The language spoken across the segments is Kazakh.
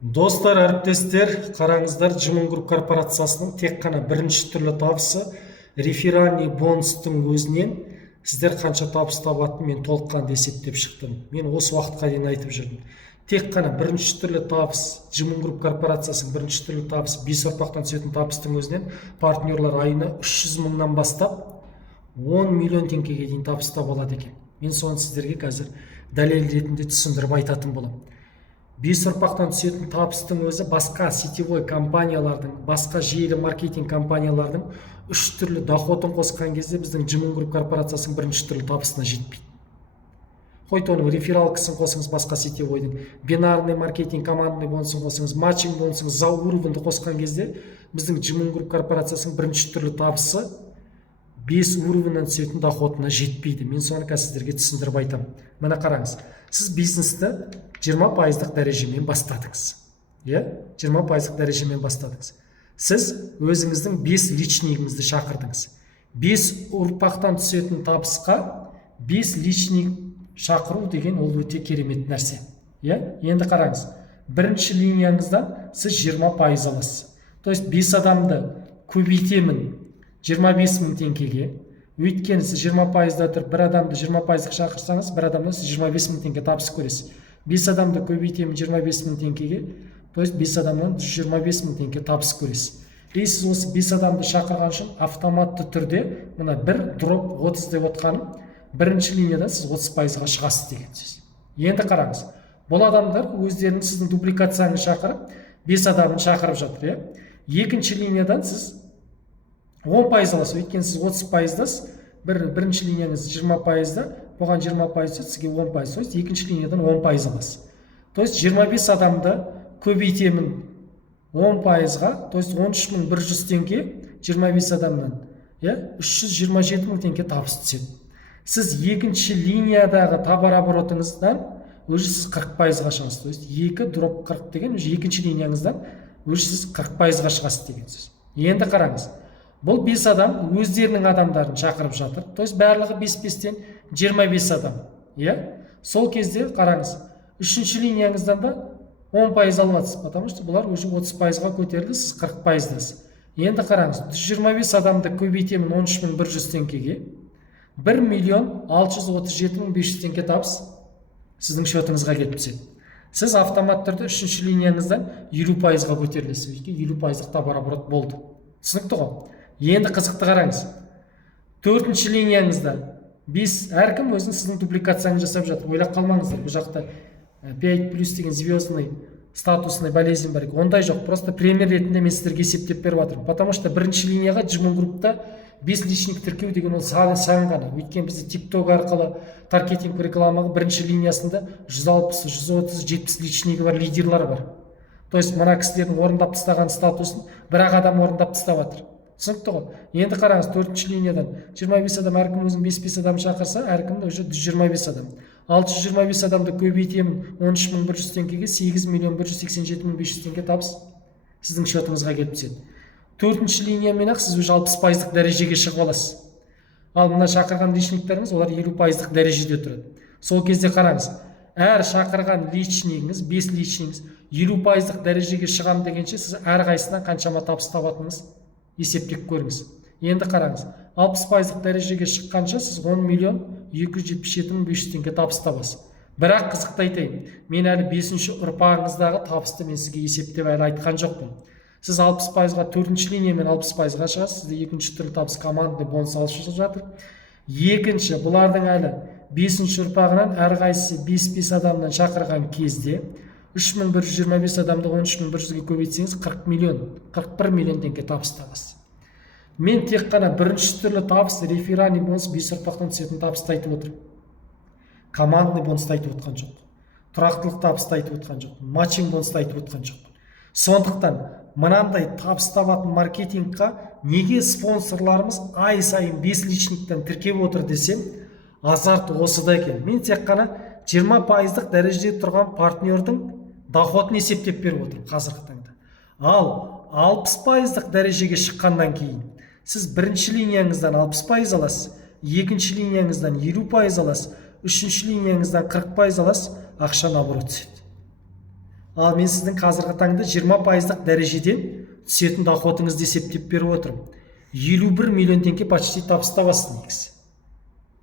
Достар, әріптестер, қараңыздар, Жымын Груп корпорациясының тек қана бірінші түрлі табысы реферальный бонустың өзінен сіздер қанша табыс табатынын мен толыққанды есептеп шықтым. Мен осы уақытқа дейін айтып жүрдім. Тек қана бірінші түрлі табыс, Жымын Груп корпорациясының бірінші түрлі табысы, бес ұрпақтан түсетін табыстың өзінен партнерлар айына 300 мыңнан бастап 10 миллион теңгеге дейін табыс таба алады екен. Мен соны сіздерге қазір дәлел ретінде түсіндіріп айтатын боламын. Бес ұрпақтан түсетін табыстың өзі басқа сетевой компаниялардың, басқа желі маркетинг компаниялардың үш түрлі доходын қосқан кезде біздің Жымын Груп корпорациясының бірінші түрлі табысына жетпейді. Қойт оның рефералкасын қосыңыз, басқа сетевойдың бинарный маркетинг командный бонусын қосыңыз, матчинг бонусын, за уровеньді қосқан кезде біздің Жымын Груп корпорациясының бірінші түрлі табысы 5 уровеньнен түсетін доходына жетпейді. Мен соны сіздерге түсіндіріп айтамын. Мына қараңыз, сіз бизнесті 20% дәрежемен бастадыңыз. 20% дәрежемен бастадыңыз. Сіз өзіңіздің 5 личнигіңізді шақырдыңыз. 5 ұрпақтан түсетін табысқа 5 личник шақыру деген ол өте керемет нәрсе. Енді қараңыз, бірінші линияңыздан сіз 20% аласыз. То есть 5 адамды көбейтемін 25 мың теңгеге. Өйткені сіз 20%-да тұрып, бір адамды 20%-ға шақырсаңыз, бір адамнан сіз 25 мың теңге табыс көресіз. 5 адамды көбейтемін 25 мың теңгеге, то есть 5 адамнан 125 мың теңге табыс көресіз. Сіз осы 5 адамды шақырған үшін автоматты түрде мына бір дроп 30 деп отқаным, бірінші линиядан сіз 30%-ға шығасыз деген сөз. Енді қараңыз, бұл адамдар өздерінің сіздің дубликацияңыз шақырып, 5 адамын шақырып жатыр. Екінші линиядан сіз 10% аласыз, өйткені сіз 30%дасыз, бірінші линияңыз 20%-да, бұған 20% сізге 10%, то есть екінші линиядан 10% аласыз. То есть 25 адамды көбейтемін 10%-ға, то есть 13.100 теңге 25 адамнан, 327 мың теңге табыс түседі. Сіз екінші линиядағы товар оборотыңыздан өзі сіз 40%-ға шығасыз. То есть 2 дроп 40 деген өзі екінші линияңыздан өзі сіз 40%-ға шығасыз деген сөз. Енді қараңыз. Бұл 5 адам өздерінің адамдарын шақырып жатыр. То есть барлығы 5-5-тен 25 адам. Сол кезде қараңыз, үшінші линияңыздан да 10% аласыз, потому что бұлар уже 30%-ға көтерілді, сіз 40%-дасыз. Енді қараңыз, 125 адамды көбейтемін 13.100 теңгеге, 1 миллион 637 мың 500 теңге табыс сіздің шотыңызға келіп түседі. Сіз автомат түрде үшінші линияңыздан 50%-ға көтерілесіз, өйткені 50%-ық товар оборот болды. Түсінікті ғой? Енді қызықты қараңыз. Төртінші линияңызда 5 әркім өзінің сіздің дубликацияңыз жасап жатыр. Ойлап қалмаңыздар, бұл жақта 5+ деген звездный статусный болезнь бар. Ондай жоқ, просто пример ретінде мен сіздерге есептеп беріп жатырмын. Потому что бірінші линияға Жымын Группта 5 личник тіркеу деген ол сан ғана. Өйткені бізде TikTok арқылы таргетинг рекламаға бірінші линиясында 160, 130, 70 личнигі бар лидерлар бар. То есть мына кісілердің орындап тастаған статусын бір-ақ адам орындап тастап жатыр. Түсінікті ғой? Енді қараңыз, төртінші линиядан 25 адам, әркім өзінің 5-5 адам шақырса, әркімді уже 125 адам. 625 адамды көбейтемін 13.100 теңгеге, 8.187.500 теңге табыс сіздің шотыңызға келіп түседі. Төртінші линиямен ақ сіз уже 60%-ық дәрежеге шығып аласыз. Ал мына шақырған личниктеріңіз, олар 50%-ық дәрежеде тұрады. Сол кезде қараңыз, әр шақырған личнигіңіз, 5 личнигіңіз 50%-ық дәрежеге шығам дегенше сіз әр қайсынан қаншама табыс табатыныңыз есептеп көріңіз. Енді қараңыз, 60%-ық дәрежеге шыққанша сіз 10 миллион 277 мың 500 теңге табыс табасыз. Бірақ қызықты айтайын, мен әлі 5-ші ұрпағыңыздағы табысты мен сізге есептеп әлі айтқан жоқпын. Сіз 60%-ға, төртінші линиямен 60%-ға шығасыз, сізде екінші түрлі табыс командный бонус алып жатыр. Екінші, бұлардың әлі 5-ші ұрпағынан әрқайсысы 5-5 адамнан шақырған кезде 3125 адамды 13100-ге көбейтсеңіз 41 миллион теңге табыс табасыз. Мен тек қана бірінші түрлі табыс, реферальный бонус, 5 ұрпақтан түсетін табысты айтып отырмын. Командный бонусты айтып отқан жоқ. Тұрақтылық табысты айтып отқан жоқ. Матчинг бонусты айтып отқан жоқ. Сондықтан мынандай табыс табатын маркетингқа неге спонсорларымыз ай сайын 5 личниктен тіркеп отыр десем, азарт осыда екен. Мен тек қана 20%-ық дәрежеде тұрған партнердің доходын есептеп беріп отырмын қазіргі таңда. Ал 60%-ық дәрежеге шыққаннан кейін сіз бірінші линияңыздан 60% аласыз, екінші линияңыздан 50% аласыз, үшінші линияңыздан 40% аласыз, ақша наоборот түседі. Ал мен сіздің қазіргі таңда 20% дәрежеден түсетін доходыңызды есептеп беріп отырмын. 51 миллион теңге почти табыс табасыз негізі.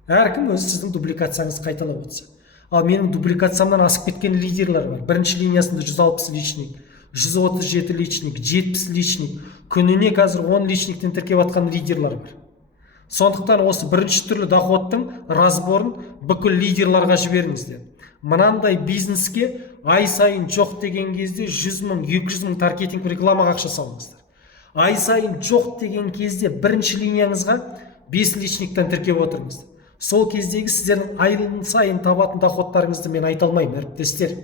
Әркім өзі сіздің дубликацияңызды қайталап отырса. Ал менің дубликациямнан асып кеткен лидерлер бар. Бірінші линиясында 160 личник, 137 личник, 70 личник, күніне қазір 10 личниктен тіркеп атқан лидерлер бар. Сондықтан осы бірінші түрлі доходтың разборын бүкіл лидерларға жіберіңіздер. Мынандай бизнеске ай сайын жоқ деген кезде 100 мың, 200 мың таргетинг рекламаға ақша салыңыздар. Ай сайын жоқ деген кезде бірінші линияңызға 5 личниктен тіркеп отырыңыздар. Сол кездегі сіздердің ай сайын табатын доходтарыңызды мен айта алмаймын, әріптестер.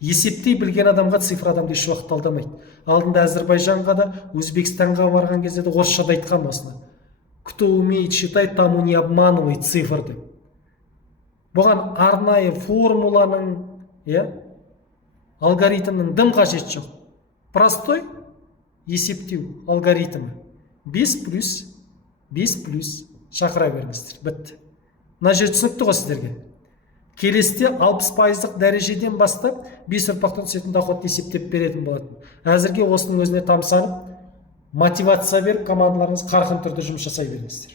Есептей білген адамға цифр адамды еш уақыт алдамайды. Алдында Әзербайжанға да, Өзбекстанға барған кезде де орысшада айтқан осыны. Кто умеет считать, тому не обманывает цифрды. Бұған арнайы формуланың, алгоритмнің дым қажет жоқ. Простой есептеу алгоритмі. 5 плюс шақыра беріңіздер. Бітті. Мына жер түсінікті ғой сіздерге. Келесте 60% дәрежеден бастап 5 ұрпақтан түсетін доходты есептеп беретін болатын. Әзірге осының өзіне тамсанып, мотивация беріп, командаларыңыз қарқын түрде жұмыс жасай беріңіздер.